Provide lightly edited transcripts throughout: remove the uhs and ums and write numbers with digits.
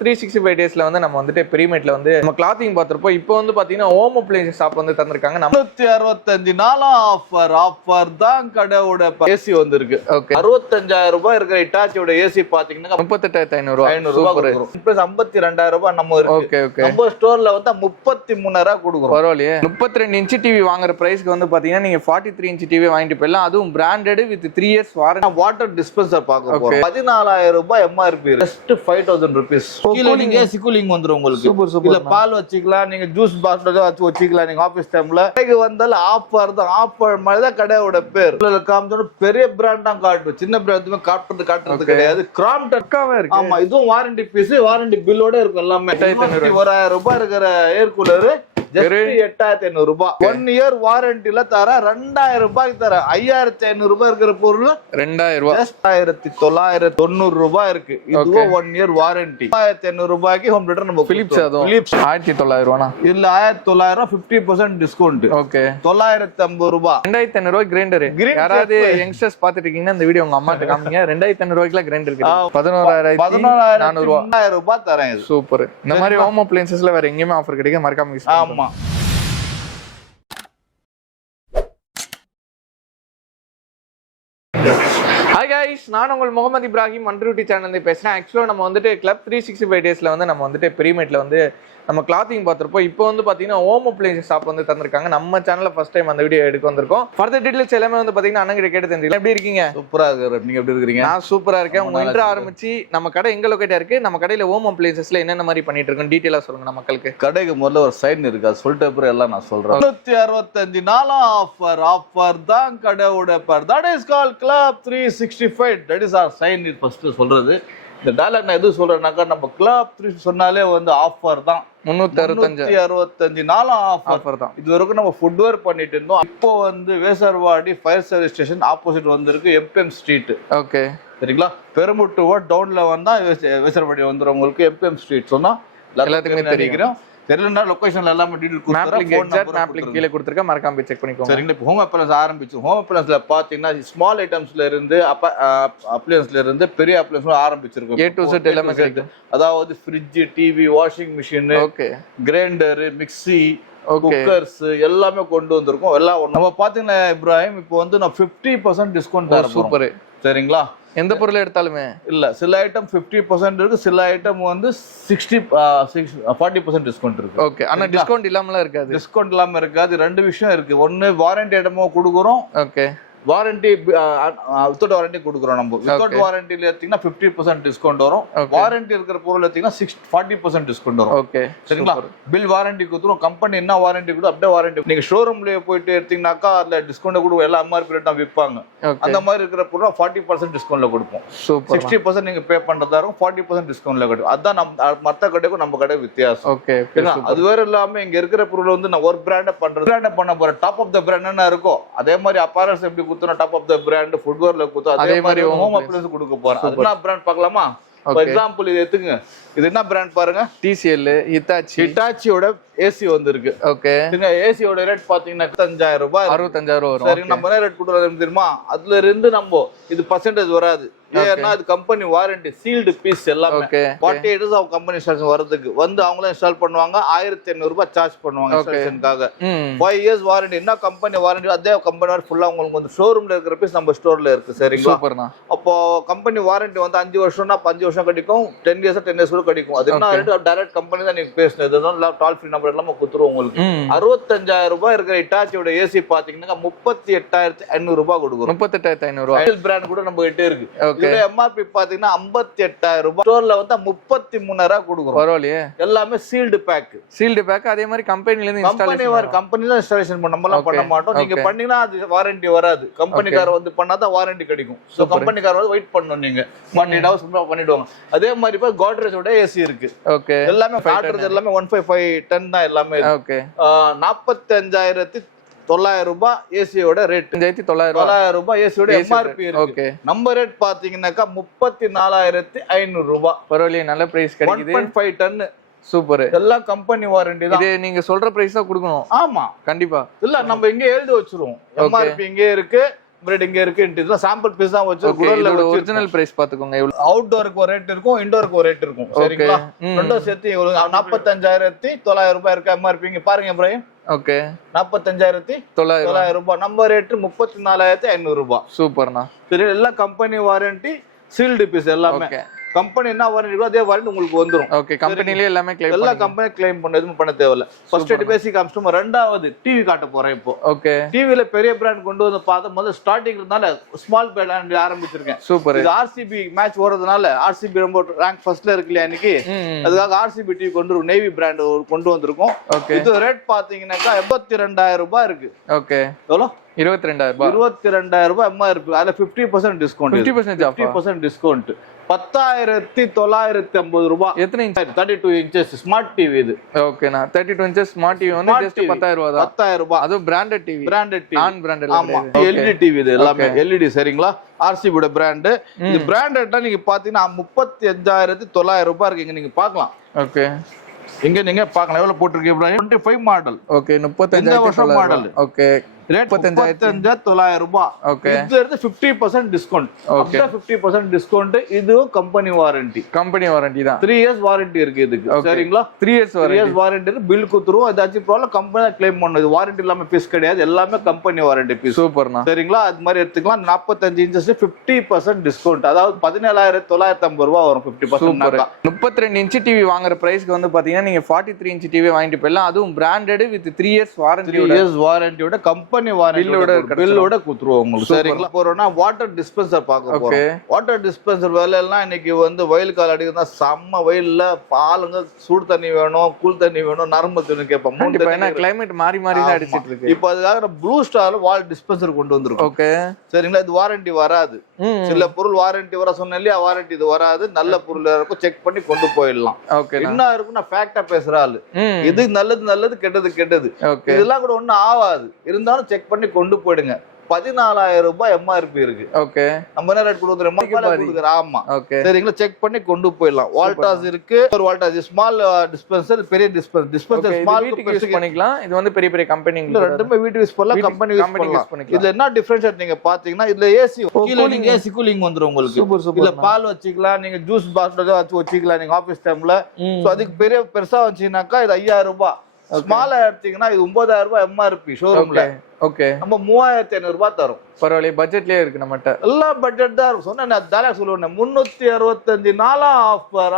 365 டேஸ்ல வந்து நம்ம வந்துட்டு பிரீமேட்ல வந்து நம்ம கிளாத்திங் பார்த்திருப்போம். இப்போ வந்து பாத்தீங்கன்னா ஹோம் அப்ளையன்ஸ் ஷாப் வந்து தந்திருக்காங்க. 365 நாளும் ஆஃபர் தான் கடையோட ஏசி வந்திருக்கு. ஓகே, 65,000 ரூபாய் இருக்கிற இட்டாச்சியோட ஏசி பாத்தீங்கன்னா 38,500 ரூபாய் கொடுக்குறோம். இப்போ 52,000 ரூபாய் நம்ம இருக்கு. ஓகே ஓகே, நம்ம ஸ்டோர்ல வந்து 33,000 கொடுக்குறோம். பரவாயில்லையே. 32 இன்ச் டிவி வாங்குற பிரைஸ்க்கு வந்து பாத்தீங்கன்னா நீங்க 43 இன்ச் டிவி வாங்கிட்டு போயிடலாம். அதுவும் branded with 3 years warranty. Water dispenser பார்க்க போறோம். 14,000 ரூபாய் MRP, just 5,000 rupees. Cooling AC cooling வந்துரும் உங்களுக்கு. Super super. இல்ல பால் வச்சுக்கலாம், நீங்க ஜூஸ் பாட்டில் வச்சுக்கலாம். நீங்க ஆபீஸ் டைம்ல கடைக்கு வந்தாலும் ஆஃபர் தான். ஆஃபர் மாதிரி தான் கடையோட பேர். காமிச்சோட பெரிய பிராண்ட் தான் காட்டும். சின்ன பிராண்ட் எதுவுமே காட்டுறது கிடையாது. கிராம்ப்டன்காவே இருக்கு. ஆமா, இதுவும் வாரண்டி பீஸ், வாரண்டி பில்லோட இருக்கும் எல்லாமே. 1,000 ரூபாய் இருக்கிற ஏர் கூலர் 8,500 ரூபாய். 1 இயர் வாரண்டில தர 2,000 ரூபாய்க்கு தர. 5,500 ரூபாய் இருக்கிற பொருள் 2,000 ரூபாய், 1,990 ரூபாய் இருக்கு. இதுவும் 1 இயர் வாரண்டி. 1,500 ரூபாய்க்கு ஹோம் தியேட்டர் நம்ம பிலிப்ஸ். அதுவும் 1,900 ரூபாய். இல்ல 1,900 50% டிஸ்கவுண்ட். ஓகே, 950 ரூபாய். 2,500 ரூபாய் கிரைண்டர். யாராவது யங்ஸ்டர்ஸ் பாத்துட்டு இருக்கீங்கன்னா இந்த வீடியோ உங்க அம்மாட்ட காமிங்க. 2,500 ரூபாய்க்குல கிரைண்டர் இருக்கு. 11,400 ரூபாய் தரேன். சூப்பர். இந்த மாதிரி ஹோம் அப்ளையன்சஸ்ல வேற எங்கேயுமே ஆஃபர் கிடைக்க மறக்காம யூஸ் பண்ணுங்க. ஆமா. ஹாய் கைஸ், நான் உங்கள் முகமது இப்ராஹிம் அன்ட்ரூட்டி சேனல் பேசுறேன். ஆக்சுவலாக நம்ம வந்துட்டு கிளப் 365 டேஸ்ல வந்து நம்ம வந்துட்டு பிரீமேட்ல வந்து நம்ம கிளாத்திங் பார்த்திருப்போம். இப்போ வந்து பாத்தீங்கன்னா ஹோம் அப்ளையன்ஸ் ஷாப் வந்து தந்திருக்காங்க. நம்ம சேனல்ல ஃபர்ஸ்ட் டைம் அந்த வீடியோ எடுக்க வந்திருக்கோம். ஃபர்தர் டீடைல்ஸ் எல்லாமே வந்து பாத்தீங்கன்னா அண்ணன் கிட்ட கேட்டு தெரிஞ்சுக்கலாம். எப்படி இருக்கீங்க? சூப்பரா இருக்கு. நீங்க எப்படி இருக்கீங்க? நான் சூப்பரா இருக்கேன். உங்க இன்ட்ரோ ஆரம்பிச்சு நம்ம கடை எங்க லொகேட்டா இருக்கு, நம்ம கடையில ஹோம் அப்ளையன்சஸ்ல என்னென்ன மாதிரி பண்ணிட்டு இருக்கோம் டீடைலா சொல்லுங்க நம்ம மக்களுக்கு. கடைக்கு முதல்ல ஒரு சைன் இருக்கு, அது சொல்லிட்டு அப்புறம் எல்லாம் நான் சொல்றேன். 365 நாளும் ஆஃபர் தான் கடையோட பேர். That is called club 365. That is our sign. இது ஃபர்ஸ்ட் சொல்றது. இந்த டைலாக் நான் எது சொல்றேன்னாக்கா, நம்ம கிளப் 3 சொன்னாலே வந்து ஆஃபர் தான். 365 நாளும் ஆஃபர் தான். இது வரைக்கும் நம்ம ஃபுட்வேர் பண்ணிட்டு இருந்தோம். இப்போ வந்து வேசர்வாடி ஃபயர் சர்வீஸ் ஸ்டேஷன் ஆப்போசிட் வந்திருக்கு, எம்எம் ஸ்ட்ரீட். ஓகே, சரிங்களா? பெருமுட்டுவா டவுன்ல வந்தா வேசர்வாடி வந்துரும். உங்களுக்கு எம்எம் ஸ்ட்ரீட் சொன்னா எல்லாத்துக்குமே தெரியும். தெரியலன்னா லொகேஷன்ல எல்லாமே டீடைல் கொடுத்துறேன். கீழே கொடுத்துருக்க, மறக்காம போய் செக் பண்ணிக்கோங்க. சரிங்களா? இப்போ ஹோம் அப்ளையன்ஸ் ஆரம்பிச்சு. ஹோம் அப்ளையன்ஸ்ல பாத்தீங்கன்னா ஸ்மால் ஐட்டம்ஸ்ல இருந்து அப்ளையன்ஸ்ல இருந்து பெரிய அப்ளையன்ஸ் ஆரம்பிச்சிருக்கோம். A to Z எல்லாமே கிடைக்கும். அதாவது fridge, TV, washing machine, okay, grinder, mixie, cookers எல்லாமே கொண்டு வந்திருக்கோம். எல்லாம் நம்ம பாத்தீங்கன்னா இப்ராஹிம் இப்போ வந்து நான் 50% டிஸ்கவுண்ட் தரேன். சூப்பர். சரிங்களா? எந்த பொருள் எடுத்தாலுமே இல்ல, சில ஐட்டம் 50% இருக்கு, சில ஐட்டம் வந்து 40% டிஸ்கவுண்ட் இருக்கு. ஓகே, ஆனா டிஸ்கவுண்ட் இல்லாமலாம் இருக்காது. டிஸ்கவுண்ட் இல்லாம இருக்காது. ரெண்டு விஷயம் இருக்கு. ஒன்னு வாரண்டி ஐட்டமோ கொடுக்குறோம். ஓகே, வாரண்டி வித்தவுட் வாரண்டி கொடுக்குறோம். நம்ம வித்தவுட் வாரண்டில எடுத்தீங்கன்னா 50% டிஸ்கவுண்ட் வரும். வாரண்டி இருக்கிற பொருள் எடுத்தீங்கன்னா 40% டிஸ்கவுண்ட் வரும். ஓகே, சரிங்களா? பில் வாரண்டி கொடுத்துரும். கம்பெனி என்ன வாரண்டி கொடுத்து அப்படியே வாரண்டி. நீங்க ஷோரூம்லயே போயிட்டு எடுத்தீங்கன்னாக்கா அதுல டிஸ்கவுண்ட் கொடுக்கும். எல்லா எம்ஆர்பி ரேட் தான் விற்பாங்க. அந்த மாதிரி இருக்கிற பொருள் 40% டிஸ்கவுண்ட்ல கொடுப்போம். 60% நீங்க பே பண்றதா இருக்கும், 40% டிஸ்கவுண்ட்ல கொடுக்கும். அதான் நம்ம மற்ற கடைக்கும் நம்ம கடை வித்தியாசம். ஓகே, அது வேற இல்லாம இங்க இருக்கிற பொருள் வந்து நான் ஒரு பிராண்ட பண்றது, பிராண்ட பண்ண போறேன். டாப் ஆஃப் த பிராண்ட் என்ன இருக்கோ அதே மாதிரி அப்பேரல்ஸ் எப்படி குத்துனா டாப் ஆஃப் த பிராண்ட், ஃபுட்வேர்ல குத்து அதே மாதிரி ஹோம் அப்ளையன்ஸ் கொடுக்க போறேன். அது என்ன பிராண்ட் பார்க்கலாமா? ஃபார் எக்ஸாம்பிள் இது எடுத்துங்க. இது என்ன பிராண்ட் பாருங்க. TCL ஹிட்டாச்சியோட ஏசி வந்திருக்கு. ஓகே, ஏசியோட ரேட் பாத்தீங்கன்னா 65,000 ரூபாய், 65,000 வரும். சரி, நம்ம என்ன ரேட் கொடுக்குறது தெரியுமா? அதுல இருந்து நம்ம இது பர்சன்டேஜ் வராது. ஏன்னா இது கம்பெனி வாரண்டி, சீல்டு பீஸ் எல்லாமே. 48 days ஆகும் கம்பெனி இன்ஸ்டாலேஷன் வரதுக்கு. வந்து அவங்களே இன்ஸ்டால் பண்ணுவாங்க. 1,500 ரூபாய் சார்ஜ் பண்ணுவாங்க இன்ஸ்டாலேஷனுக்காக. 5 years வாரண்டி. என்ன கம்பெனி வாரண்டி அதே கம்பெனி ஃபுல்லா உங்களுக்கு வந்து ஷோரூம்ல இருக்கிற பீஸ் நம்ம ஸ்டோர்ல இருக்கு. சரிங்களா? அப்போ கம்பெனி வாரண்டி வந்து 5 வருஷம்னா 5 வருஷம் கிடைக்கும். 10 years கூட கிடைக்கும். அது என்ன ரேட் டைரக்ட் கம்பெனி தான் நீங்க பேசுனது. டால் ஃப்ரீ நம்பர் எல்லாம் கொடுத்துருவோம் உங்களுக்கு. 65,000 ரூபாய் இருக்கிற ஹிட்டாச்சியோட ஏசி பாத்தீங்கன்னா 38,500 ரூபாய் கொடுக்குறோம். 38,500 ரூபாய். பிராண்ட் கூட நம்ம கிட்ட இருக்கு. இதுல எம்ஆர்பி பாத்தீங்கன்னா 58,000 ரூபாய். ஸ்டோர்ல வந்து 33,000 கொடுக்குறோம். பரவாயில்லையே. எல்லாமே சீல்டு பேக். Sealed back. அதே மாதிரி கம்பெனில இருந்து கம்பெனில இன்ஸ்டாலேஷன் பண்ண நம்மலாம் பண்ண மாட்டோம். நீங்க பண்ணீங்கன்னா அது வாரண்டி வராது. கம்பெனிக்கார வந்து பண்ணாதான் வாரண்டி கிடைக்கும். சோ கம்பெனிக்கார வந்து வெயிட் பண்ணணும். நீங்க 48 hours பண்ணிடுவாங்க. அதே மாதிரி இப்ப கோட்ரேஜோட ஏசி இருக்கு. ஓகே, எல்லாமே காட்டுறது எல்லாமே 15510 தான் எல்லாமே. ஓகே, 45,900 ரூபாய் ஏசியோட ரேட். 9,900 ரூபாய் ஏசியோட எம்ஆர்பி இருக்கு. நம்ம ரேட் பாத்தீங்கன்னாக்கா 34,500 ரூபாய். பரவாயில்லையே, நல்ல பிரைஸ் கிடைக்குது. 1.5 டன். சூப்பர். எல்லாம் கம்பெனி வாரண்டி தான். இது நீங்க சொல்ற பிரைஸ் தான் கொடுக்கணும். ஆமா, கண்டிப்பா. இல்ல நம்ம இங்க எழுதி வச்சிருவோம். எம்ஆர்பி இங்கே இருக்கு, பிரைட் இங்க இருக்கு இதெல்லாம் சாம்பிள் பீஸ் தான் வச்சு ஓகே இதோட ஒரிஜினல் பிரைஸ் பாத்துக்கோங்க எவ்வளவு அவுட்டோருக்கு ஒரு ரேட் இருக்கும் இன்டோருக்கு ஒரு ரேட் இருக்கும் சரிங்களா ரெண்டும் சேர்த்து 45,900 ரூபாய் இருக்கு எம்ஆர்பி இங்க பாருங்க இப்ராஹிம் ஓகே 45,900 ரூபாய் நம்ம ரேட் 34,500 ரூபாய் சூப்பர்ண்ணா சரி எல்லாம் கம்பெனி வாரண்டி சீல்டு பீஸ் எல்லாமே கம்பெனி என்ன வாரண்டி அதே வாரண்டி உங்களுக்கு வந்துரும் ஓகே கம்பெனிலே எல்லாமே கிளைம் எல்லா கம்பெனி கிளைம் பண்ண எதுவும் பண்ண தேவையில்ல ஃபர்ஸ்ட் எட் பேசிக் கஸ்டமர் ரெண்டாவது டிவி காட்ட போறேன் இப்போ ஓகே டிவில பெரிய பிராண்ட் கொண்டு வந்து பார்த்தா முதல்ல ஸ்டார்டிங் இருந்தால ஸ்மால் பிராண்ட் ஆரம்பிச்சிருக்கேன் சூப்பர் இது ஆர்சிபி மேட்ச் ஓடுறதுனால ஆர்சிபி ரொம்ப ரேங்க் ஃபர்ஸ்ட்ல இருக்கு இல்லையா இன்னைக்கு அதுக்காக ஆர்சிபி டிவி கொண்டு வரும் நேவி பிராண்ட் கொண்டு வந்திருக்கோம் இது ரேட் பாத்தீங்கன்னாக்கா 82,000 ரூபாய் இருக்கு ஓகே எவ்வளோ 22,000 ரூபாய் எம்ஆர்பி அதுல 50% டிஸ்கவுண்ட் 50% டிஸ்கவுண்ட் 10,950 ரூபாய் எத்தனை இன்ச் 32 இன்ச்சஸ் ஸ்மார்ட் டிவி இது ஓகேண்ணா 32 இன்ச்சஸ் ஸ்மார்ட் டிவி வந்து ஜஸ்ட் 10,000 ரூபாய் தான் 10,000 ரூபாய் அது பிராண்டட் டிவி நான் பிராண்டட் ஆமா எல்இடி டிவி இது எல்லாமே எல்இடி சரிங்களா ஆர்சிபி உடைய பிராண்ட் இது பிராண்டட்னா நீங்க பாத்தீங்கன்னா 35,900 ரூபாய் இருக்கு நீங்க பார்க்கலாம் ஓகே இங்க நீங்க பார்க்கலாம் எவ்வளவு போட்டுருக்கு 25 model okay 35,000 model okay rate 35,900 ரூபாய் ஓகே இதுல இருந்து 50% டிஸ்கவுண்ட் ஓகே 50% டிஸ்கவுண்ட் இதுவும் கம்பெனி வாரண்டி தான் 3 இயர்ஸ் வாரண்டி இருக்கு இதுக்கு சரிங்களா 3 இயர்ஸ் வாரண்டி இருக்கு பில் குத்துரும் ஏதாச்சும் ப்ராப்ளம் கம்பெனி கிளைம் பண்ணுது வாரண்டி இல்லாம பீஸ் கிடையாது எல்லாமே கம்பெனி வாரண்டி பீஸ் சூப்பர்ண்ணா சரிங்களா அது மாதிரி எடுத்துக்கலாம் 45 இன்ச்சஸ் 50% டிஸ்கவுண்ட் அதாவது 17,950 ரூபாய் வரும் 50% 32 இன்ச் டிவி வாங்குற பிரைஸ்க்கு வந்து பாத்தீங்கன்னா நீங்க 43 இன்ச் டிவி வாங்கிட்டு போயிடலாம் அதுவும் பிராண்டட் வித் 3 இயர்ஸ் வாரண்டியோட கம்பெனி பில்லோட குத்துருவோம் உங்களுக்கு சரிங்களா போறோம்னா வாட்டர் டிஸ்பென்சர் பார்க்க போறோம் வாட்டர் டிஸ்பென்சர் வேலை எல்லாம் இன்னைக்கு வந்து வெயில் காலம் அடிக்கிறதா செம்ம வெயில்ல பாலுங்க சூடு தண்ணி வேணும் கூல் தண்ணி வேணும் நார்மல் தண்ணி கேட்போம் கிளைமேட் மாறி தான் அடிச்சிட்டு இருக்கு இப்போ அதுக்காக ப்ளூ ஸ்டார் வால் டிஸ்பென்சர் கொண்டு வந்திருக்கோம் ஓகே சரிங்களா இது வாரண்டி வராது சில பொருள் வாரண்டி வர சொன்னேன் இல்லையா வாரண்டி இது வராது நல்ல பொருள் இருக்கும் செக் பண்ணி கொண்டு போயிடலாம் என்ன இருக்கும் நான் ஃபேக்டா பேசுற ஆளு இது நல்லது கெட்டது இதெல்லாம் கூட ஒண்ணும் ஆகாது இருந்தாலும் செக் பண்ணி கொண்டு போயிடுங்க 14,000 ரூபாய் எம்ஆர்பி இருக்கு ஓகே நம்ம என்ன ரேட் கொடுக்குறோம் ஆமா சரிங்களா செக் பண்ணி கொண்டு போயிடலாம் வால்டாஸ் இருக்கு ஒரு வால்டாஸ் ஸ்மால் டிஸ்பென்சர் பெரிய டிஸ்பென்சர் ஸ்மால் யூஸ் பண்ணிக்கலாம் இது வந்து பெரிய கம்பெனி ரெண்டுமே வீட்டு யூஸ் பண்ணலாம் கம்பெனி யூஸ் பண்ணலாம் இதுல என்ன டிஃபரன்ஷியேட் நீங்க பாத்தீங்கன்னா இதுல ஏசி கூலிங் ஏசி கூலிங் வந்துரும் உங்களுக்கு இதுல பால் வச்சுக்கலாம் நீங்க ஜூஸ் பாட்டில் வச்சுக்கலாம் நீங்க ஆபீஸ் டைம்ல சோ அதுக்கு பெருசா வச்சீங்கன்னாக்கா இது 5,000 ரூபாய் ஸ்மாலா எடுத்தீங்கன்னா இது 9,000 ரூபாய் எம்ஆர்பி ஷோரூம்ல ஓகே நம்ம 3,500 ரூபாய் தரும் பரவாயில்ல பட்ஜெட்லயே இருக்கு நம்மகிட்ட எல்லாம் பட்ஜெட் தான் இருக்கும் சொன்ன நான் தானே சொல்லுவேன் 365 நாளா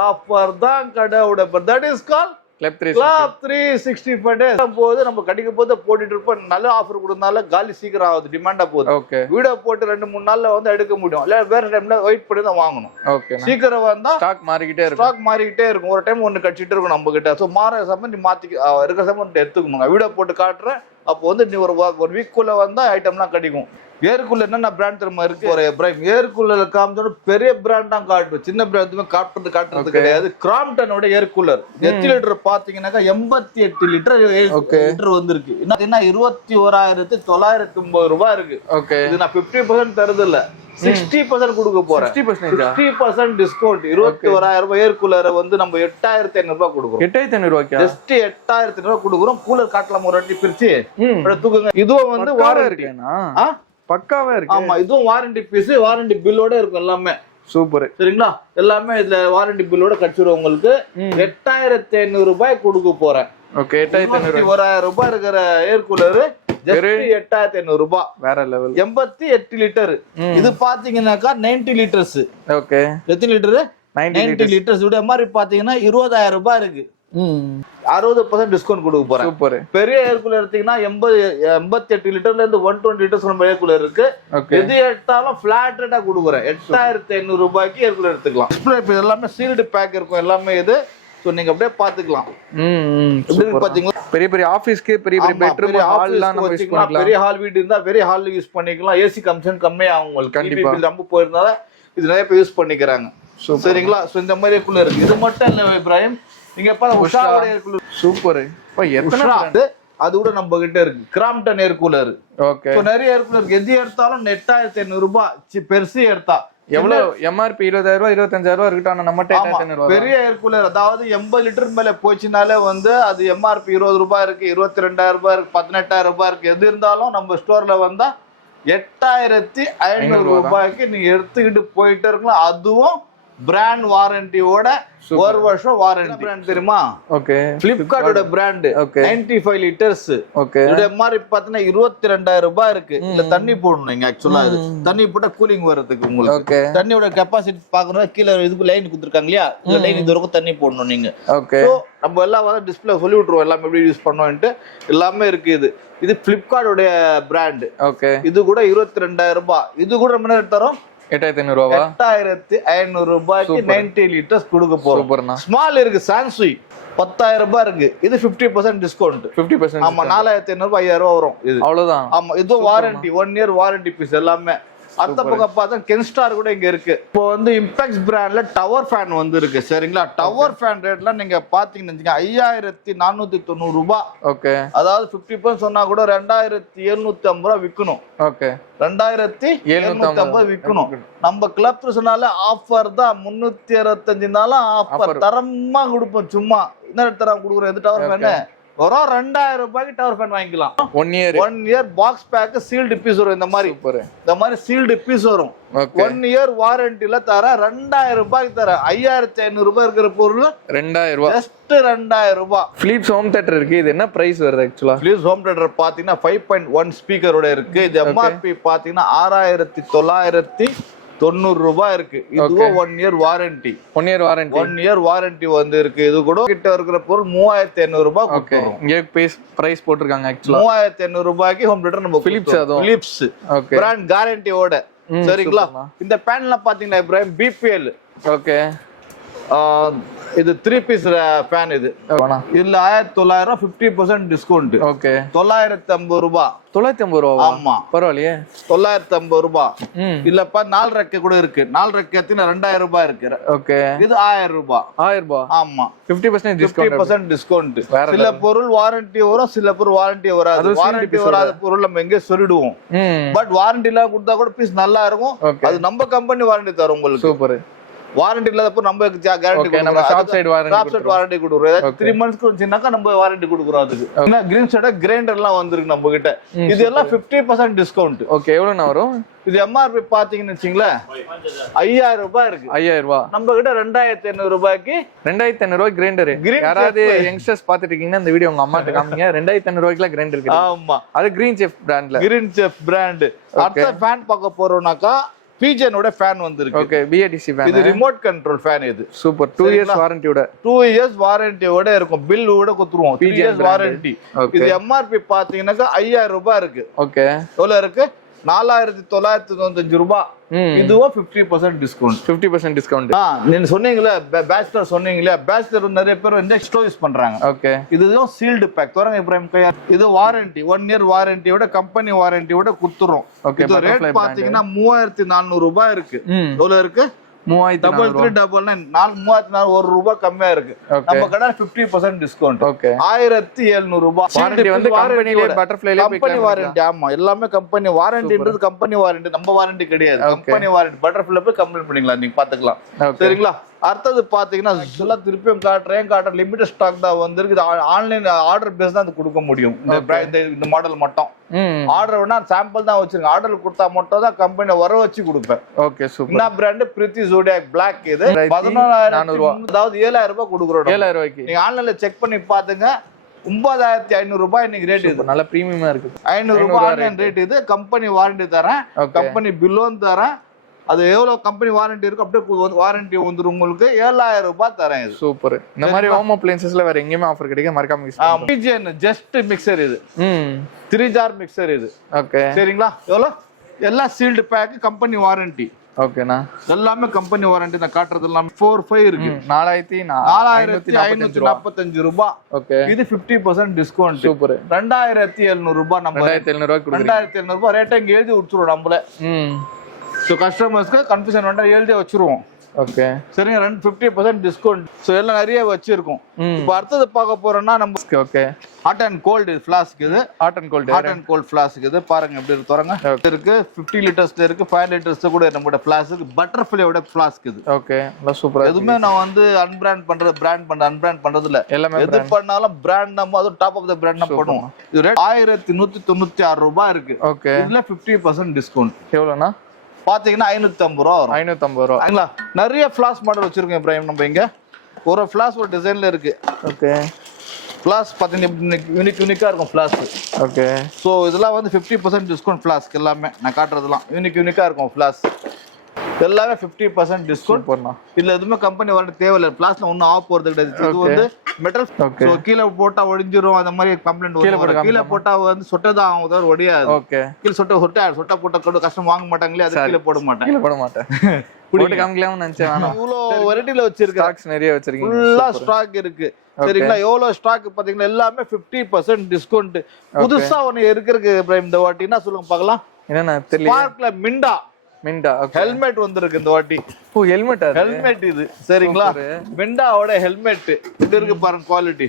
ஆஃபர் தான் கடையோட that is call club 365 days போது நம்ம கடிக்க போது போட்டுட்டு இருப்போம் நல்ல ஆஃபர் கொடுத்தனால காலி சீக்கிரம் ஆகுது டிமாண்டா போகுது வீடியோ போட்டு 2-3 நாள்ல வந்து எடுக்க முடியும் இல்ல வேற டைம்ல வெயிட் பண்ணி தான் வாங்கணும் சீக்கிரம் வந்தா ஸ்டாக் மாறிக்கிட்டே இருக்கும் ஒரு டைம் ஒன்னு கடிச்சிட்டு இருக்கும் நம்ம கிட்ட சோ மாற சமயம் நீ மாத்தி இருக்கிற சமயம் எடுத்துக்கணும் வீடியோ போட்டு காட்டுறேன் அப்போ வந்து நீ ஒரு வீக்குள்ள வந்தா ஐட்டம்லாம் கிடைக்கும் ஏர் கூலர் என்ன பிராண்ட் தெரியுமா இருக்கு ஒரு பிரைம் ஏர் கூலர் காமிச்சோட பெரிய பிராண்ட் தான் காட்டும் சின்ன பிராண்ட் காட்டுறது கிடையாது கிராம்ப்டனோட ஏர் கூலர் எத்தனை லிட்டர் பாத்தீங்கன்னாக்கா 88 லிட்டர் வந்திருக்கு என்ன 21,950 ரூபாய் இருக்கு இது நான் 50% தருது இல்ல 60% கொடுக்க போறேன் 60% டிஸ்கவுண்ட் 21,000 ரூபாய் ஏர் கூலர் வந்து நம்ம 8,500 ரூபாய் கொடுக்குறோம் 8,500 ரூபாய் ஜஸ்ட் 8,500 ரூபாய் கொடுக்குறோம் கூலர் காட்டலாம் ஒரு வாட்டி பிரிச்சு தூக்குங்க இதுவும் வந்து வாரண்டி பக்காவா இருக்கு ஆமா இதுவும் வாரண்டி பீஸ் வாரண்டி பில்லோட இருக்கும் எல்லாமே சூப்பர் சரிங்களா எல்லாமே இதுல வாரண்டி பில்லோட கிடைச்சிரும் உங்களுக்கு 8,500 ரூபாய் கொடுக்க போறேன் ஓகே 8,500 ரூபாய் இருக்கிற ஏர் கூலர் 8,500 ரூபாய் வேற லெவல் 88 லிட்டர் இது பாத்தீங்கன்னாக்கா 90 லிட்டர்ஸ் ஓகே எத்தனை லிட்டர் 90 லிட்டர்ஸ் விட மாதிரி பாத்தீங்கன்னா 20,000 ரூபாய் இருக்கு 60% டிஸ்கவுண்ட் கொடுக்க போறேன் சூப்பர் பெரிய ஏர் கூலர் எடுத்தீங்கன்னா 88 லிட்டர்ல இருந்து 120 லிட்டர்ஸ் நம்ம ஏர் கூலர் இருக்கு எது எடுத்தாலும் பிளாட் ரேட்டா கொடுக்குறேன் 8,500 ரூபாய்க்கு ஏர் கூலர் எடுத்துக்கலாம் டிஸ்ப்ளே எல்லாமே சீல்டு பேக் இருக்கும் எல்லாமே இது சோ நீங்க அப்படியே பாத்துக்கலாம் பாத்தீங்களா பெரிய ஆபீஸ்க்கு பெரிய பெட்ரூம் ஹால்லாம் நம்ம யூஸ் பண்ணலாம் பெரிய ஹால் வீடு இருந்தா பெரிய ஹால் யூஸ் பண்ணிக்கலாம் ஏசி கன்சம்ஷன் கம்மியா ஆகும் உங்களுக்கு கண்டிப்பா ரொம்ப போயிருந்தால இது நிறைய பேர் யூஸ் பண்ணிக்கிறாங்க சரிங்களா சோ இந்த மாதிரி ஏர் கூலர் இருக்கு இது மட்டும் இல்ல இப்ராஹிம் நீங்க உஷாவோட ஏர் கூலர் சூப்பர் அது கூட நம்ம கிட்ட இருக்கு கிராம்ப்டன் ஏர் கூலர் ஓகே நிறைய ஏர் கூலர் எது எடுத்தாலும் 8,500 ரூபாய் பெருசு எடுத்தா எவ்வளவு எம்ஆர்பி 20,000 ரூபாய் 25,000 ரூபாய் இருக்கட்டும் நம்ம 8,500 ரூபாய் பெரிய ஏர் கூலர் அதாவது 80 லிட்டர் மேல போச்சுனாலே வந்து அது எம்ஆர்பி 20 ரூபாய் இருக்கு 22,000 ரூபாய் இருக்கு 18,000 ரூபாய் இருக்கு எது இருந்தாலும் நம்ம ஸ்டோர்ல வந்தா 8500 ரூபாய்க்கு நீங்க எடுத்துக்கிட்டு போயிட்டே இருக்கலாம். அதுவும் பிராண்ட் வாரண்டியோட, ஒரு வருஷம் வாரண்டி. பிராண்ட் தெரியுமா? ஓகே, பிளிப்கார்ட்டோட பிராண்ட். 95 லிட்டர்ஸ். ஓகே, இதே மாதிரி பாத்தீங்கன்னா 22,000 ரூபாய் இருக்கு. இல்ல தண்ணி போடணும் நீங்க. ஆக்சுவலா இது தண்ணி போட்டா கூலிங் வரதுக்கு உங்களுக்கு. தண்ணியோட கெப்பாசிட்டி பாக்கணும். கீழே இதுக்கு லைன் கொடுத்துருக்காங்க இல்லையா, இந்த லைன் இது வரைக்கும் தண்ணி போடணும் நீங்க. ஓகே, நம்ம எல்லாம் வந்து டிஸ்பிளே சொல்லி விட்டுருவோம் எல்லாமே எப்படி யூஸ் பண்ணோம்ட்டு. எல்லாமே இருக்கு. இது பிளிப்கார்ட்டோட பிராண்ட். ஓகே, இது கூட 22,000 ரூபாய். இது கூட நம்ம என்ன தரோம்? 8500 ரூபாவா? 8500 ரூபாய்க்கு 90 லிட்டர்ஸ் கொடுக்க போறோம். ஸ்மால் இருக்கு, சாம்சுங் 10,000 ரூபாய் இருக்கு. இது 50% டிஸ்கவுண்ட். 50%. ஆமா, 4500 ரூபாய் 5000 ரூபாய் வரும். இது அவ்வளவுதான். ஆமா, இது வாரண்டி, 1 இயர் வாரண்டி பீஸ் எல்லாமே. அடுத்த பக்கம் பார்த்தா கென்ஸ்டார் கூட இங்க இருக்கு. இப்போ வந்து இம்பாக்ட் பிராண்ட்ல டவர் ஃபேன் வந்து இருக்கு. சரிங்களா? டவர் ஃபேன் ரேட்ல நீங்க பாத்தீங்கன்னா 5490 ரூபாய். ஓகே, அதாவது 50% சொன்னா கூட 2750 ரூபாய் விற்கணும். ஓகே, 2750 விற்கணும். நம்ம கிளப் சொன்னால ஆஃபர் தான். 365 நாளும் ஆஃபர் தரமா கொடுப்போம். சும்மா என்ன தரம் கொடுக்குறோம்? எது டவர் ஃபேன் வரும் 2000 ரூபாய்க்கு டவர் ஃபேன் வாங்கிக்கலாம். 1 year box pack sealed piece வரும். இந்த மாதிரி சீல்டு பீஸ் வரும். 1 இயர் வாரண்டில தர 2000 ரூபாய்க்கு தர. 5500 ரூபாய் இருக்கிற பொருள் 2000 ரூபாய். ஜஸ்ட் 2000 ரூபாய். பிலிப்ஸ் ஹோம் தியேட்டர் இருக்கு. இது என்ன பிரைஸ் வருது ஆக்சுவலா? பிலிப்ஸ் ஹோம் தியேட்டர் பாத்தீங்கன்னா 5.1 ஸ்பீக்கரோட இருக்கு. இது எம்ஆர்பி பாத்தீங்கன்னா 6990 ரூபாய் இருக்கு. இதுவும் 1 year warranty. 1 year warranty. 1 year warranty வந்து இருக்கு. இது கூட கிட்ட இருக்கிற பொருள் 3500 ரூபாய். ஓகே, இங்க பிரைஸ் போட்டுருக்காங்க ஆக்சுவலா. 3500 ரூபாய்க்கு ஹோம் தியேட்டர் நம்ம பிலிப்ஸ். அதுவும் பிலிப்ஸ் பிராண்ட் கேரண்டியோட. சரிங்களா? இந்த பேன்ல பாத்தீங்கன்னா இப்ராஹிம் பிபிஎல். ஓகே, இது 3 பீஸ் ஃபேன். இது இதுல 1900 50% டிஸ்கவுண்ட். ஓகே, 950 ரூபாய். 950 ரூபாய். ஆமா, பரவாயில்லையே. 950 ரூபாய். இல்லப்பா 4 ரெக்க கூட இருக்கு. 4 ரெக்க 2000 ரூபாய் இருக்கு. ஓகே, இது 1000 ரூபாய். 1000 ரூபாய். ஆமா, 50% டிஸ்கவுண்ட். 50% டிஸ்கவுண்ட். சில பொருள் வாரண்டி வரும், சில பொருள் வாரண்டி வராது. வாரண்டி வராத பொருள் நம்ம எங்க சொல்லிடுவோம். பட் வாரண்டி எல்லாம் கொடுத்தா கூட பீஸ் நல்லா இருக்கும். அது நம்ம கம்பெனி வாரண்டி தரும் உங்களுக்கு. சூப்பர். வாரண்டி இல்லாதப்போ நம்ம கேரண்டி நம்ம ஷாப் சைடு வாரண்டி கொடுக்குறோம். 3 மந்த்ஸ்க்கு வந்துச்சுனாக்கா நம்ம வாரண்டி கொடுக்குறோம். அதுக்கு என்ன கிரீன் சைட கிரைண்டர்லாம் வந்திருக்கு நம்ம கிட்ட. இது எல்லாம் 50% டிஸ்கவுண்ட். ஓகே, எவ்வளவு வரும்? இது எம்ஆர்பி பாத்தீங்கன்னு வச்சுங்களேன் 5000 ரூபாய் இருக்கு. 5000 ரூபாய். நம்ம கிட்ட 2500 ரூபாய்க்கு 2500 ரூபாய் கிரைண்டர். யாராவது யங்ஸ்டர்ஸ் பாத்துட்டு இருக்கீங்கன்னா இந்த வீடியோ உங்க அம்மாட்ட காமிங்க. 2500 ரூபாய்க்குல கிரைண்டர் இருக்கு. ஆமா, அது கிரீன் செஃப் பிராண்ட்ல. Green chef brand. அடுத்த ஃபேன் பார்க்க போறோம்னாக்கா பிஜனோட ஃபேன் வந்திருக்கு. Okay, B A D C fan. இது ரிமோட் கண்ட்ரோல் ஃபேன். இது சூப்பர். 2 இயர்ஸ் வாரண்டியோட. 2 இயர்ஸ் வாரண்டியோட இருக்கும். பில் கூட குத்துருவோம். 3 இயர்ஸ் வாரண்டி. இது எம்ஆர்பி பாத்தீங்கன்னாக்கா 5000 ரூபாய் இருக்கு. ஓகே, எவ்வளவு இருக்கு? 4995 ரூபாய். இதுவும் 50% டிஸ்கவுண்ட். 50% டிஸ்கவுண்ட். நீங்க சொன்னீங்களே பேச்சுலர் சொன்னீங்களே, பேச்சுலர் நிறைய பேர் வந்து எக்ஸ்ட்ரா யூஸ் பண்றாங்க. ஓகே, இதுவும் சீல்டு பேக். தோரங்க இப்ராஹிம் கையா. இது வாரண்டி 1 இயர் வாரண்டியோட கம்பெனி வாரண்டியோட குடுத்துறோம். இது ரேட் பாத்தீங்கன்னா 3400 ரூபாய் இருக்கு. எவ்வளவு இருக்கு? 3399. 1 ரூபாய் கம்மியா இருக்கு. நம்ம கடை 50% டிஸ்கவுண்ட். 1700 ரூபாய். வாரண்டி வந்து கம்பெனில பட்டர்ஃப்ளைல கம்பெனி வாரண்டி. ஆமா, எல்லாமே கம்பெனி வாரண்டின்றது கம்பெனி வாரண்டி. நம்ம வாரண்டி கிடையாது. Company warranty. பட்டர்ஃப்ளைல போய் கம்ப்ளைண்ட் பண்ணிக்கலாம், நீங்க பாத்துக்கலாம். சரிங்களா? அடுத்தது பாத்தீங்கன்னா இதெல்லாம் திருப்பியும் காட்டுறேன். லிமிடெட் ஸ்டாக் தான் வந்திருக்கு. ஆன்லைன் ஆர்டர் பேஸ் தான் கொடுக்க முடியும். இந்த மாடல் மட்டும் ஆர்டர் வேணா சாம்பிள் தான் வச்சிருக்கேன். ஆர்டர் கொடுத்தா மட்டும் தான் கம்பெனி வர வச்சு கொடுப்பேன். Okay, super. என்ன பிராண்ட்? Preethi zodiac black. இது 11400 ரூபாய். அதாவது 7000 ரூபாய் கொடுக்குறோம். 7000 ரூபாய்க்கு நீங்க ஆன்லைன்ல செக் பண்ணி பாத்துங்க. 9500 ரூபாய் இன்னைக்கு ரேட். இது நல்ல பிரீமியமா இருக்கு. 500 ரூபாய் ஆன்லைன் ரேட். இது கம்பெனி வாரண்டி தரேன். கம்பெனி பில்லும் தரேன். அது எவ்வளவு கம்பெனி வாரண்டி இருக்கு அப்படியே வாரண்டி வந்துரும். உங்களுக்கு 7000 ரூபாய் தரேன். இது சூப்பர். இந்த மாதிரி ஹோம் அப்ளையன்சஸ்ல வேற எங்கேயுமே ஆஃபர் கிடைக்க மறக்காம யூஸ் பண்ணுங்க. பிஜிஎன் ஜஸ்ட் மிக்சர். இது 3 ஜார் மிக்சர். இது ஓகே, சரிங்களா? எவ்வளவு? எல்லாம் சீல்டு பேக், கம்பெனி வாரண்டி. ஓகேண்ணா, எல்லாமே கம்பெனி வாரண்டி. நான் காட்டுறது எல்லாம் 45 இருக்கு. 4545 ரூபாய். ஓகே, இது 50% டிஸ்கவுண்ட். சூப்பர். 2700 ரூபாய். நம்ம 2700 ரூபாய் ரேட்டை இங்க எழுதி விட்டுருவோம் நம்மள. ஸோ கஸ்டமர்ஸ்க்கு கன்ஃபியூஷன் வேண்டாம், எழுதி வச்சிருவோம். ஓகே சரிங்க 50% டிஸ்கவுண்ட். ஸோ எல்லாம் நிறைய வச்சிருக்கோம். இப்போ அடுத்தது பார்க்க போறோம்னா நம்ம okay hot and cold flask இது. ஹாட் அண்ட் கோல்டு ஃபிளாஸ்க் இது பாருங்க எப்படி இருக்கு தரங்க இருக்கு. 50 லிட்டர்ஸ்ல இருக்கு, 5 லிட்டர்ஸ் கூட நம்மளோட ஃபிளாஸ்க். பட்டர்ஃப்ளையோட ஃபிளாஸ்க் இது. ஓகே நல்லா சூப்பரா. எதுவுமே நான் வந்து அன்பிராண்ட் பண்றது இல்ல. எல்லாமே எது பண்ணாலும் பிராண்ட் நம்ம அது டாப் ஆஃப் தி பிராண்ட் நம்ம பண்ணுவோம். இது ரேட் 1196 ரூபாய் இருக்கு. ஓகே இதுல 50% டிஸ்கவுண்ட். எவ்வளவுனா பாத்தீங்கன்னா 550 ரூபா வரும். 550 ரூபா. சரிங்களா? நிறைய ஃபிளாஸ் மாடல் வச்சிருக்கோம் இப்ராஹிம். நம்ம இங்க ஒரு ஃபிளாஸ் ஒரு டிசைன்ல இருக்கு. ஓகே ஃபிளாஸ் பாத்தீங்கன்னா யூனிக்கா இருக்கும் ஃபிளாஸ். ஓகே ஸோ இதெல்லாம் வந்து 50% டிஸ்கவுண்ட் ஃபிளாஸ்க் எல்லாமே நான் காட்டுறதுலாம் யூனிக்கா இருக்கும் ஃபிளாஸ் எல்லாமே 50% டிஸ்கவுண்ட் போடலாம். இதுல எதுவுமே கம்பெனி வரது தேவையில்லை. ஃபிளாஸ்ல ஒன்றும் ஆஃப் போறது கிடையாது. இது வந்து மெட்டல். ஸோ கீழே போட்டா ஒடிஞ்சிரும் அந்த மாதிரி கம்ப்ளைண்ட் வரும். கீழே போட்டா வந்து சொட்டதான் ஆகும் தவிர ஒடியாது. ஓகே கீழே சொட்டா போட்ட கூட கஸ்டமர் வாங்க மாட்டாங்களே, அது கீழே போட மாட்டேன். போட்டு காமிக்கலாம்னு நினைச்சேன். இவ்வளோ வெரைட்டில வச்சிருக்கேன். ஸ்டாக்ஸ் நிறைய வச்சிருக்கீங்க. ஃபுல்லா ஸ்டாக் இருக்கு. சரிங்களா? எவ்வளவு ஸ்டாக் பாத்தீங்கன்னா எல்லாமே 50% டிஸ்கவுண்ட். புதுசா ஒன்னு இருக்கிறது இப்ராஹிம் இந்த வாட்டி என்ன சொல்லுங்க பார்க்கலாம். என்னன்னா தெரியல. ஸ்பார்க்ல மிண்டா ஹெல்மெட் வந்திருக்கு இந்த வாட்டி. ஓ ஹெல்மெட் இது. சரிங்களா? மிண்டாவோட ஹெல்மெட் இது இருக்கு பாருங்க குவாலிட்டி.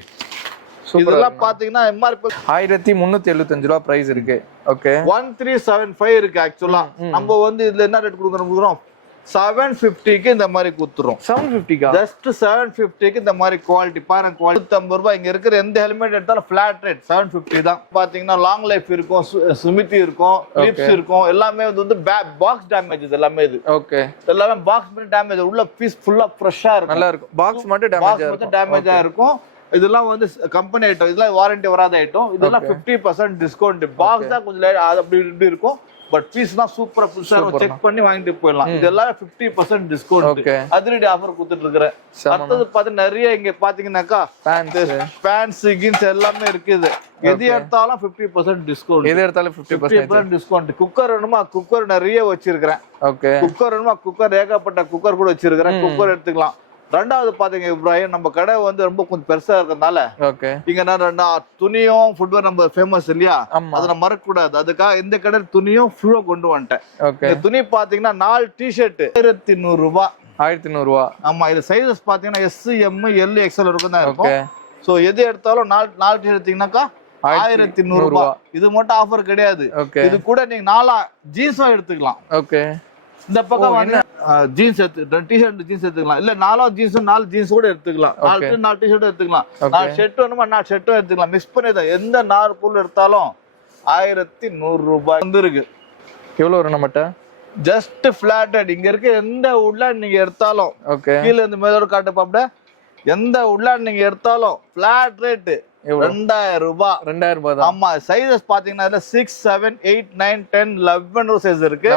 இதெல்லாம் பாத்தீங்கன்னா எம்ஆர்பி 1375 ரூபாய் பிரைஸ் இருக்கு. ஓகே 1375 இருக்கு. ஆக்சுவலா நம்ம வந்து இதுல என்ன ரேட் கொடுக்குறோம் 750க்கு இந்த மாதிரி குத்துறோம். 750க்கா? ஜஸ்ட் 750க்கு இந்த மாதிரி குவாலிட்டி பாருங்க. குவாலிட்டி 50 ரூபாய். இங்க இருக்கிற எந்த ஹெல்மெட் எடுத்தாலும் ஃபிளாட் ரேட் 750 தான். பாத்தீங்கன்னா லாங் லைஃப் இருக்கும், சுமித்தி இருக்கும், கிளிப்ஸ் இருக்கும். எல்லாமே வந்து பாக்ஸ் டேமேஜ் எல்லாமே. இது ஓகே எல்லாமே பாக்ஸ் டேமேஜ். உள்ள பீஸ் ஃபுல்லா ஃப்ரெஷ்ஷா இருக்கும். நல்லா இருக்கும். பாக்ஸ் மட்டும் டேமேஜா இருக்கும். இதெல்லாம் வந்து கம்பெனி ஐட்டம். இதெல்லாம் வாரண்டி வராத ஐட்டம். இதெல்லாம் 50% டிஸ்கவுண்ட். பாக்ஸ் தான் கொஞ்சம் அப்படி இப்படி இருக்கும். பட் பீஸ் தான் சூப்பரா புதுசா செக் பண்ணி வாங்கிட்டு போயிடலாம். இதெல்லாம் 50% டிஸ்கவுண்ட். அதிரடி ஆஃபர் கொடுத்துட்டு இருக்கிறேன். அடுத்தது பார்த்து நிறைய இங்க பாத்தீங்கன்னாக்கா பேண்ட்ஸ் கின்ஸ் எல்லாமே இருக்குது. எது எடுத்தாலும் 50% டிஸ்கவுண்ட். எது எடுத்தாலும் 50% டிஸ்கவுண்ட். குக்கர் வேணுமா குக்கர் நிறைய வச்சிருக்கிறேன். ஓகே குக்கர் வேணுமா குக்கர் ஏகப்பட்ட குக்கர் கூட வச்சிருக்கிறேன். குக்கர் எடுத்துக்கலாம். ரெண்டாவது பாத்தீங்க இப்ராஹிம் நம்ம கடை வந்து ரொம்ப கொஞ்சம் பெருசா இருக்கிறதுனால இங்க நான் துணியும் ஃபுட்வேர் நம்ம ஃபேமஸ் இல்லையா, அதை நம்ம மறக்க கூடாது. அதுக்காக இந்த கடை துணியும் ஃபுல்லா கொண்டு வந்துட்டேன். துணி பாத்தீங்கன்னா 4 டிஷர்ட் 1100 ரூபாய். 1100 ரூபாய். ஆமா. இது சைஸஸ் பாத்தீங்கன்னா S, M, L, XL இருக்கும் தான் இருக்கும். சோ எது எடுத்தாலும் 4 டிஷர்ட் எடுத்தீங்கன்னாக்கா 1100 ரூபாய். இது மட்டும் ஆஃபர் கிடையாது. இது கூட நீங்க 4 ஜீன்ஸும் எடுத்துக்கலாம். ஓகே இந்த பக்கம் வந்து ஜீன்ஸ் டிஷர்ட் ஜீன்ஸ் எடுத்துக்கலாம். இல்ல 4 ஜீன்ஸ் கூட எடுத்துக்கலாம். 4 டிஷர்ட் எடுத்துக்கலாம். 4 ஷர்ட் வேணுமா 4 ஷர்ட்டும் எடுத்துக்கலாம். மிஸ் பண்ணிதான் எந்த 4 பொருள் எடுத்தாலும் 1100 ரூபாய் வந்துருக்கு. எவ்வளவு வரும் நம்மகிட்ட? Just blotted. இங்க இருக்க எந்த உட்லாண்ட் நீங்க எடுத்தாலும் கீழே இருந்து மேலோட காட்டு பாப்பட எந்த உட்லாண்ட் நீங்க எடுத்தாலும் பிளாட் ரேட் 2000 ரூபாய். 2000 ரூபாய். ஆமா. சைஸஸ் பாத்தீங்கன்னா 6, 7, 8, 9, 10, 11 சைஸ் இருக்கு.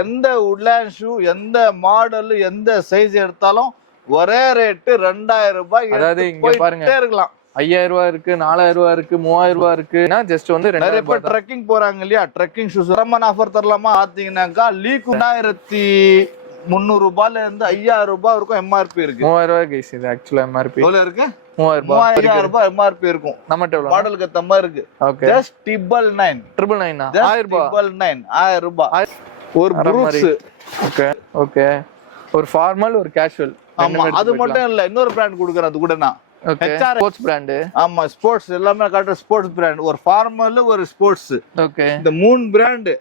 எந்த உட்லாண்ட் ஷூ எந்த மாடல் எந்த சைஸ் எடுத்தாலும் ஒரே ரேட் 2000 ரூபாய். அதாவது இங்க பாருங்க இருக்கலாம் 5000 ரூபாய் இருக்கு, 4000 ரூபாய் இருக்கு, 3000 ரூபாய் இருக்கு. ஜஸ்ட் வந்து நிறைய பேர் ட்ரெக்கிங் போறாங்க இல்லையா, ட்ரெக்கிங் ஷூஸ் ரம்மன் ஆஃபர் தரலாமா பாத்தீங்கன்னாக்கா லீக் 1300 ரூபாயில இருந்து 5000 ரூபாய் இருக்கும் எம்ஆர்பி இருக்கு. 3000 ரூபாய் கைஸ். இது ஆக்சுவலா எம்ஆர்பி எவ்வளவு இருக்கு? 3000 ரூபாய் எம்ஆர்பி இருக்கும். நம்மட்ட எவ்வளவு மாடலுக்கு ஏத்த மாதிரி இருக்கு. ஓகே ஜஸ்ட் 999 1000 ரூபாய். 1000 ரூபாய் ஒரு ப்ரூக்ஸ். Okay okay. ஒரு ஃபார்மல் ஒரு கேஷுவல். ஆமா. அது மட்டும் இல்ல இன்னொரு பிராண்ட் கொடுக்குறேன். அது கூட நான் ஸ்போர்ட்ஸ் பிராண்ட். ஆமா ஸ்போர்ட்ஸ் எல்லாமே காட்டுற ஸ்போர்ட்ஸ் பிராண்ட். ஒரு ஃபார்மல் ஒரு ஸ்போர்ட்ஸ். ஓகே. இந்த 3 பிராண்ட்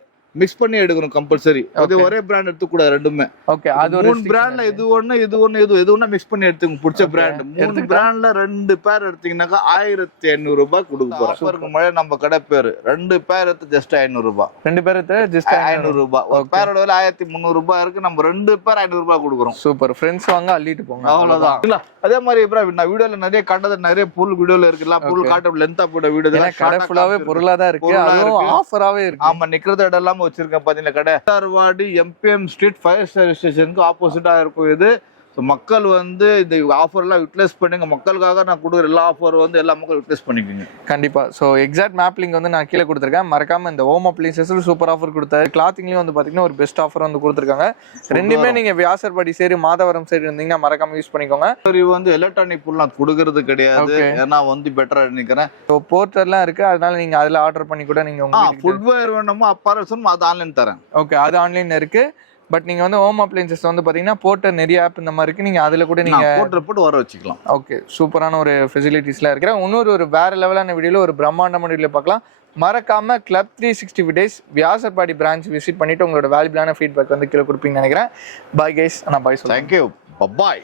மிக்ஸ் பண்ணி எடுக்கணும் கம்பல்சரி. அது ஒரே பிராண்ட் எடுத்து கூட ரெண்டுமே. ஓகே. அது ஒரு 3 பிராண்ட்ல இது ஒண்ணு மிக்ஸ் பண்ணி எடுத்துங்க பிடிச்ச பிராண்ட். 3 பிராண்ட்ல 2 பேர் எடுத்தீங்கன்னாக்கா 1500 ரூபாய் கொடுக்க போறோம். மழை நம்ம கடை பேரு 2 பேர் எடுத்து ஜஸ்ட் 500 ரூபாய். 2 பேர் எடுத்து ஜஸ்ட் 500 ரூபாய். ஒரு பேரோட விலை 1300 ரூபாய் இருக்கு. நம்ம 2 பேர் 500 ரூபாய் கொடுக்குறோம். சூப்பர். ஃப்ரெண்ட்ஸ் வாங்க அள்ளிட்டு போங்க. அவ்வளவுதான். அதே மாதிரி இப்ராஹிம் நான் வீடியோல நிறைய கண்டது நிறைய பொருள் வீடியோல இருக்குல்ல. பொருள் காட்ட லென்த்தா போட வீடியோ கடை ஃபுல்லாவே பொருளா தான் இருக்கு. அதுவும் ஆஃபராவே இருக்கு. ஆமா. நிக்கிறது இடம் எல்லாம் வச்சிருக்கேன் பாத்தீங்களா கடை. தார்வாடி எம்பிஎம் ஸ்ட்ரீட் ஃபயர் ஸ்டேஷனுக்கு ஆப்போசிட்டா இருக்கும் இது. மக்கள் வந்து இந்த ஆஃபர் எல்லாம் யூட்டிலைஸ் பண்ணுங்க. மக்களுக்காக நான் கொடுக்குற எல்லா ஆஃபர் வந்து எல்லா மக்கள் யூட்டிலைஸ் பண்ணிக்கோங்க கண்டிப்பா. ஸோ எக்ஸாக்ட் மேப் லிங்க் வந்து நான் கீழே கொடுத்துருக்கேன். மறக்காம இந்த ஹோம் அப்ளைன்சஸ் சூப்பர் ஆஃபர் கொடுத்தாரு. கிளாத்திங்லயும் வந்து பாத்தீங்கன்னா ஒரு பெஸ்ட் ஆஃபர் வந்து கொடுத்துருக்காங்க. ரெண்டுமே நீங்க வியாசர்பாடி சைடு மாதவரம் சைடு இருந்தீங்கன்னா மறக்காம யூஸ் பண்ணிக்கோங்க. வந்து எலக்ட்ரானிக் பொருள் நான் கொடுக்கறது கிடையாது. ஏன்னா வந்து பெட்டரா நினைக்கிறேன். போர்ட்டர்லாம் இருக்கு. அதனால நீங்க அதுல ஆர்டர் பண்ணி கூட நீங்க ஃபுட்வேர் வேணுமோ அப்பாரல்ஸ் அது ஆன்லைன் தரேன். ஓகே. அது ஆன்லைன்ல இருக்கு. பட் நீங்க வந்து ஹோம் அப்ளைன்சஸ் வந்து பாத்தீங்கன்னா போட்ட நிறைய ஆப் இந்த மாதிரி இருக்கு, நீங்க அதுல கூட நீங்க போட்டு வர வச்சுக்கலாம். ஓகே, சூப்பரான ஒரு ஃபெசிலிட்டிஸ்லாம் இருக்கிற இன்னொரு வேற லெவலான வீடியோல ஒரு பிரம்மாண்டமான வீடியோ பார்க்கலாம். மறக்காம club 360 days Vyasarpadi branch visit பண்ணிட்டு உங்களோட வேல்யூபிளான ஃபீட்பேக் வந்து கீழே கொடுப்பீங்கன்னு நினைக்கிறேன். பாய் கைஸ், நான் பாய் சொல்றேன். தேங்க்யூ, பாய்.